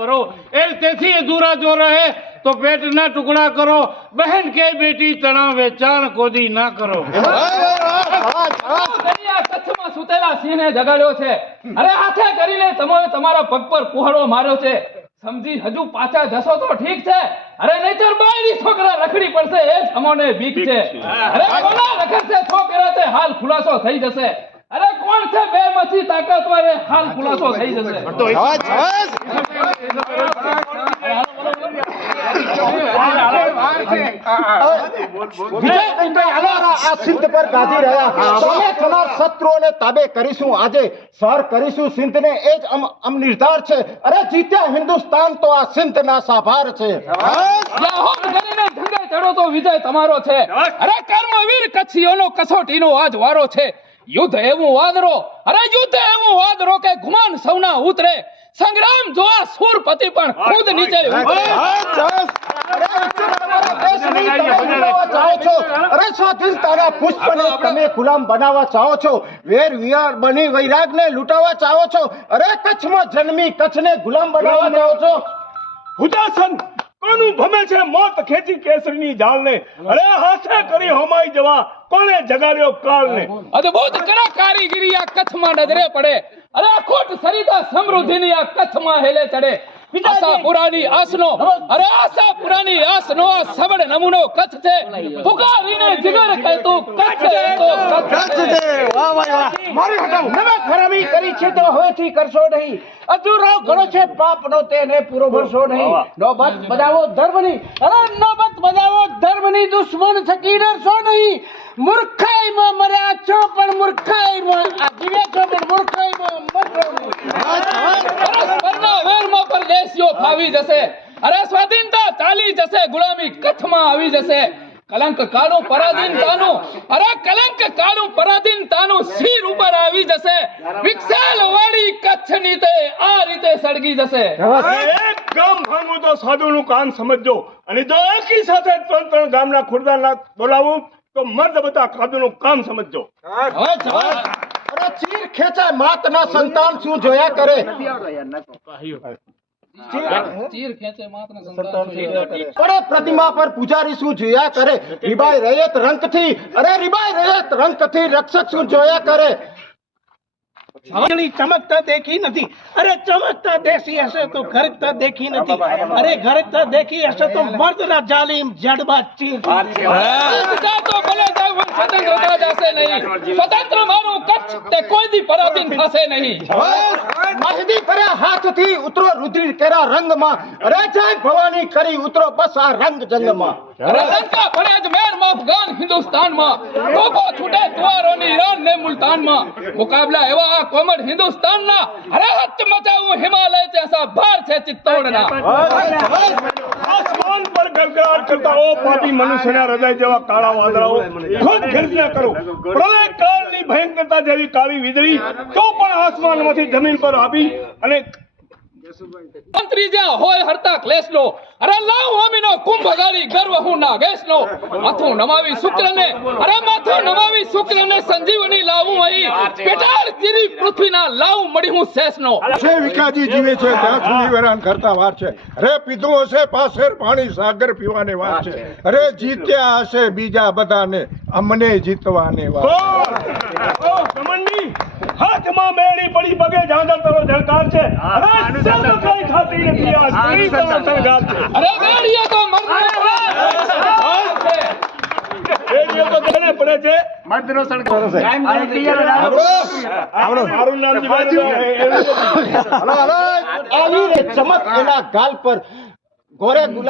કરો. એ તેથી અધૂરા જો રહે તો પેટના ટુકડા કરો. બહેન કે બેટી તણા વેચાણ કોદી ના કરો. કચ્છમાં સુતેલા સિંહને જગાડ્યો છે. અરે હાથે કરીને તમે તમારા પગ પર કુહાડો માર્યો છે. સમજી હજુ પાછા જશો તો ઠીક છે. અરે નહીતર બાયડી છોકરા રખડી પડશે એ જ અમોને બીક છે. અરે કોના રખડશે છોકરા તે હાલ ખુલાસો થઈ જશે. કોણ છે બે મસી તાકાતવર હાલ ખુલાસો થઈ જશે. સિંધ પર ગાજી રહ્યા. શત્રુઓને તાબે કરીશું. આજે સર કરીશું સિંધને. એ જ અમ નિર્ધાર છે. અરે જીત્યા હિન્દુસ્તાન તો આ સિંધના સાભાર છે. ચડો તો વિજય તમારો છે. અરે કર્મવીર કચ્છીઓનો કસોટીનો આજ વારો છે. યુદ્ધ એવું વાદરો અરે યુદ્ધ એવું વાદરો કે ગુમાન સૌના ઉતરે. સંગ્રામ જોવા સુરપતિ પણ ખુદ નીચે અરે સ્વાધીનતાના પુષ્પને તમે ગુલામ બનાવવા ચાહો છો. વેર વિહાર બની વૈરાગને લૂંટાવા ચાહો છો. અરે કચ્છમાં જન્મી કચ્છને ગુલામ બનાવવા ચાહો છો. હુદાસન કોનું ભમે છે મોત ખેંચી કેસરીની જાળને? અરે હાથે કરી હોમાઈ જવા. કોને જગાડ્યો કાળને? અદ્ભુત કરા કારીગીરી આ કચ્છમાં નજરે પડે. અરે અખોટ સરિતા સમૃદ્ધિની આ કચ્છમાં હેલે ચડે. આશા આસનો. અરે આશા આસનો આ સબળ નમૂનો કચ્છ છે. પુકારીને જીગર કહેતું કચ્છ તો કચ્છ છે. મારી હટાવ. નવે ખરાબી કરી છે તો હવેથી કરશો નહીં. અધૂરો ઘણો છે પાપનો તેને પૂરો ભરશો નહીં. નોબત બજાવો ધર્મની. અરે નોબત બજાવો ધર્મની દુશ્મન થકી ડરશો નહીં. મૂર્ખાઈમાં મર્યા છો પણ મૂર્ખાઈમાં આ જીવે છો પણ મૂર્ખાઈમાં મરશો ફાવી જશે. અરે સ્વાધીનતા ચાલી જશે ગુલામી કથમાં આવી જશે. કલંક કાળું પરાધીનતાનું અરે કલંક કાળું પરાધીનતાનું શિર ઉપર આવી જશે. વિકસેલ વાળી કચ્છની તે આ રીતે સળગી જશે. એકદમ ભાંગવું તો સાધુનું કામ સમજજો અને જો એકી સાથે ત્રણ ત્રણ ગામના ખુરદાના બોલાવું તો મર્દ બધા કાદુનું કામ સમજજો. અરે ચીર ખેંચાય માતના સંતાન શું જોયા કરે? અરે પ્રતિમા પર પૂજારી શું જોયા કરે? રીબાઈ રયત રંકથી અરે રીબાઈ રયત રંકથી રક્ષક શું જોયા કરે? ચમકતા દેખી નથી. અરે ચમકતા દેખી હશે તો ઘરકતા દેખી નથી. અરે ઘરકતા દેખી હશે તો મર્દના જાલીમ જડબા ચીર. તો ભલે જાવ પણ જશે નહીં. સ્વતંત્ર મારું કચ્છ તે કોઈ દી પરાધીન થશે નહીં. મહેદી કર્યા હાથથી ઉતરો રુદ્રી કર્યા રંગમાં. રજાય જય ભવાની કરી ઉતરો બસ આ રંગ જંગમાં. લંકા પડે જ મેરમાં. અફઘાન હિન્દુસ્તાનમાં લોકો છૂટે દ્વારોની ઈરાન ને મુલતાનમાં. મુકાબલા એવા આ કોમળ હિન્દુસ્તાનના અરે હચ મચાવું હિમાલય જૈસા ભાર છે ચિત્તોડના. આસમાન પર ગગડાટ કરતા ઓ પાપી મનુષ્યના હૃદય જેવા કાળા વાદળાઓ. ખૂબ ગર્જના કરો. પ્રલય કાળની ભયંકરતા જેવી કાળી વીજળી તો પણ આસમાનમાંથી જમીન પર આવી અને મંત્રી જ્યાં હોય હરતા ક્લેશનો. અરે લાવ હોમીનો કુંભ ગાડી ગર્વ હું ના ગેસનો માથું નમાવી શુક્રને અરે માથું નમાવી શુક્રને સંજીવની લાવું અહીં. પેટાળ ચીરી પૃથ્વીના લાવું મળી હું શેષનો. છે વિકાજી જીવે છે ત્યાં સુધી વેરાન કરતા વાર છે. રે પીધું હશે પાસેર પાણી સાગર પીવાને વાર છે. અરે જીત્યા હશે બીજા બધાને અમને જીતવાને વાર ઓ કમંડી હાથમાં મેળી પડી પગે જાંગર તરો ઝળકાર છે અરે સૌ કઈ ખાતી નથી આ સ્ત્રી તરો શણગાર અરે ગાડીએ તો મરને પડે એ જે તો તને પડે છે મારું નામ જીવાય હલો હલો આવી રે ચમક એના ગાલ પર ગોરે ગુલાબ